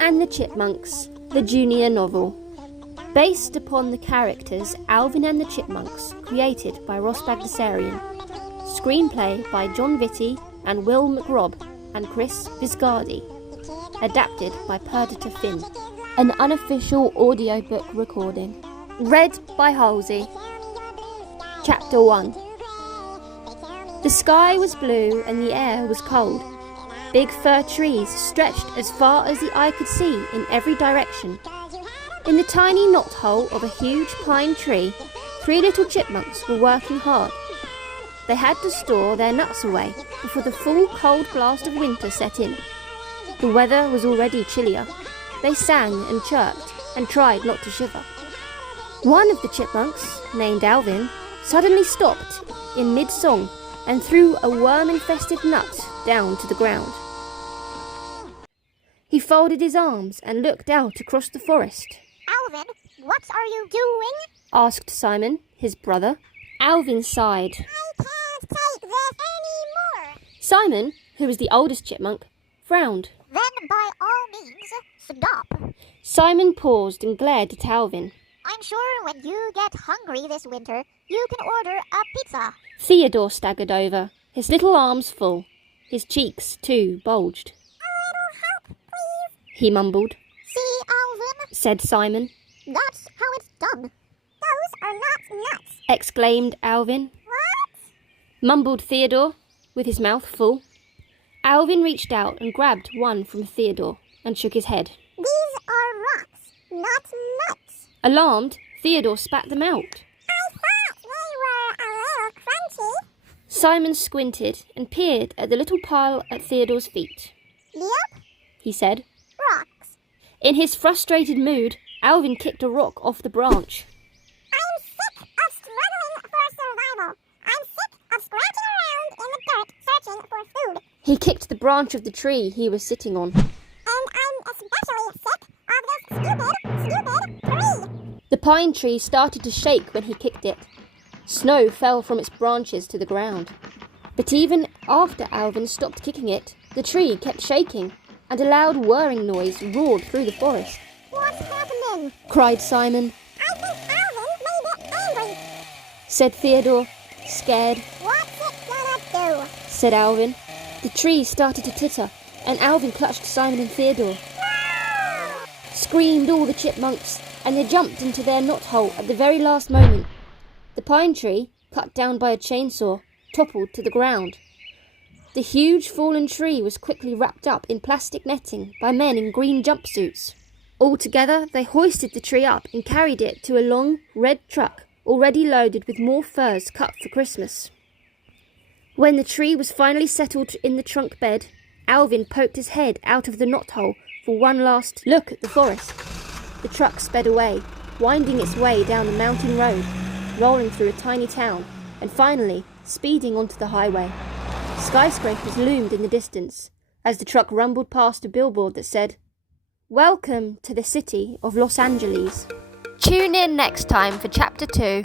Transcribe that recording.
and the Chipmunks, the junior novel. Based upon the characters Alvin and the Chipmunks, created by Ross Bagdasarian. Screenplay by John Vitti and Will McRobb and Chris Viscardi. Adapted by Perdita Finn. An unofficial audiobook recording. Read by Holsy. Chapter 1. The sky was blue and the air was cold. Big fir trees stretched as far as the eye could see in every direction. In the tiny knothole of a huge pine tree, 3 little chipmunks were working hard. They had to store their nuts away before the full cold blast of winter set in. The weather was already chillier. They sang and chirped and tried not to shiver. One of the chipmunks, named Alvin, suddenly stopped in mid-song and threw a worm-infested nut down to the ground. He folded his arms and looked out across the forest. Alvin, what are you doing? Asked Simon, his brother. Alvin sighed. I can't take this anymore. Simon, who was the oldest chipmunk, frowned. Then by all means, stop. Simon paused and glared at Alvin. I'm sure when you get hungry this winter, you can order a pizza. Theodore staggered over, his little arms full. His cheeks, too, bulged. A little help, please. He mumbled. See, Alvin? Said Simon. That's how it's done. Those are not nuts. Exclaimed Alvin. What? Mumbled Theodore, with his mouth full. Alvin reached out and grabbed one from Theodore and shook his head. These are rocks, not nuts. Alarmed, Theodore spat them out. I thought they were a little crunchy. Simon squinted and peered at the little pile at Theodore's feet. Yep, He said. rocks. In his frustrated mood, Alvin kicked a rock off the branch. I'm sick of struggling for survival. I'm sick of scratching around in the dirt searching for food. He kicked the branch of the tree he was sitting on. And I'm especially sick of this stupid tree. The pine tree started to shake when he kicked it. Snow fell from its branches to the ground. But even after Alvin stopped kicking it, the tree kept shaking, and a loud whirring noise roared through the forest. What's happening? Cried Simon. I think Alvin made it angry. Said Theodore, scared. What's it gonna do? Said Alvin. The tree started to titter, and Alvin clutched Simon and Theodore. No! Screamed all the chipmunks, and they jumped into their knothole at the very last moment. The pine tree, cut down by a chainsaw, toppled to the ground. The huge fallen tree was quickly wrapped up in plastic netting by men in green jumpsuits. All together, they hoisted the tree up and carried it to a long, red truck already loaded with more firs cut for Christmas. When the tree was finally settled in the trunk bed, Alvin poked his head out of the knothole for one last look at the forest. The truck sped away, winding its way down a mountain road, rolling through a tiny town, and finally speeding onto the highway. Skyscrapers loomed in the distance as the truck rumbled past a billboard that said, "Welcome to the city of Los Angeles." Tune in next time for Chapter 2.